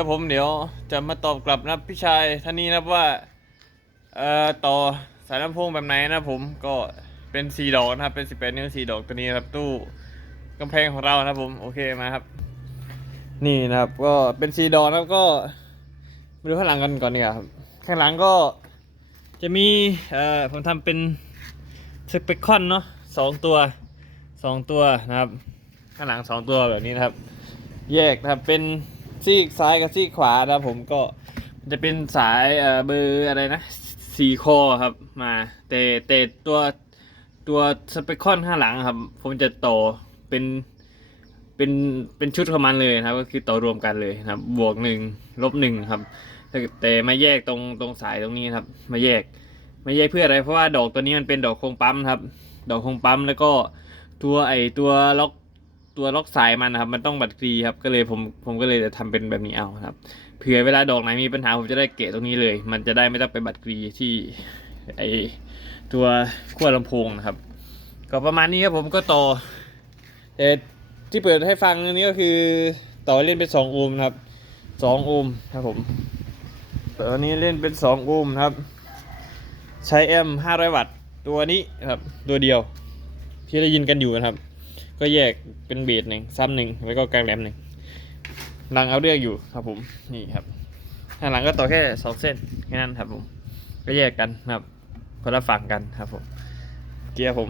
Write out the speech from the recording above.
ครับผมเดี๋ยวจะมาตอบกลับนะพี่ชายท่านนี้นะว่าเอ่อต่อสายลำโพงแบบไหนนะผมก็เป็นสี่ดอกนะครับเป็น18นิ้วสี่ดอกตัวนี้นะครับตู้กำแพงของเรานะครับผมโอเคมาครับ นี่นะครับก็เป็นสี่ดอกนะครับก็มาดูข้างหลังกันก่อนดีกว่าครับข้างหลังก็จะมีเอ่อผมทำเป็นสเปคคอนเนาะสองตัวสองตัวนะครับ ข้างหลังสองตัวแบบนี้นะครับ แยกนะครับเป็น ซีกซ้ายกับซีกขวานะครับผมก็จะเป็นสายเอ่อเบอร์อะไรนะสี่คอครับมาแต่แต่ตัวตัวสเปคคอนข้างหลังครับ ผมจะต่อเป็นเป็นเป็นชุดของมันเลยนะครับ ก็คือต่อรวมกันเลยนะครับ บวกหนึ่งลบหนึ่งครับ แต่แต่มาแยกตรงตรงสายตรงนี้ครับ มาแยกมาแยกเพื่ออะไรเพราะว่าดอกตัวนี้มันเป็นดอกโครงปั๊มครับ ดอกโครงปั๊มแล้วก็ตัวไอตัวล็อก ตัวล็อกสายมันนะครับ มันต้องบัดกรีครับ ก็เลยผมผมก็เลยจะทำเป็นแบบนี้เอาครับ เผื่อเวลาดอกไหนมีปัญหาผมจะได้เกะตรงนี้เลย มันจะได้ไม่ต้องไปบัดกรีที่ไอตัวขั้วลำโพงนะครับ ก็ประมาณนี้ครับผมก็ต่อแต่ที่เปิดให้ฟังนี้ก็คือต่อเล่นเป็น2โอห์มครับ2โอห์มครับผมตัวนี้เล่นเป็น2โอห์มครับ ใช้แอมป์500วัตต์ตัวนี้ครับ ตัวเดียวที่ได้ยินกันอยู่นะครับ ก็แยกเป็นเบสหนึ่งซ้ำหนึ่งแล้วก็กลางแหลมหนึ่งหลังเอาเรื่องอยู่ครับผมนี่ครับข้างหลังก็ต่อแค่สองเส้นแค่นั้นครับผม ก็แยกกันครับคนละฝั่งกันครับผม เกียร์ผม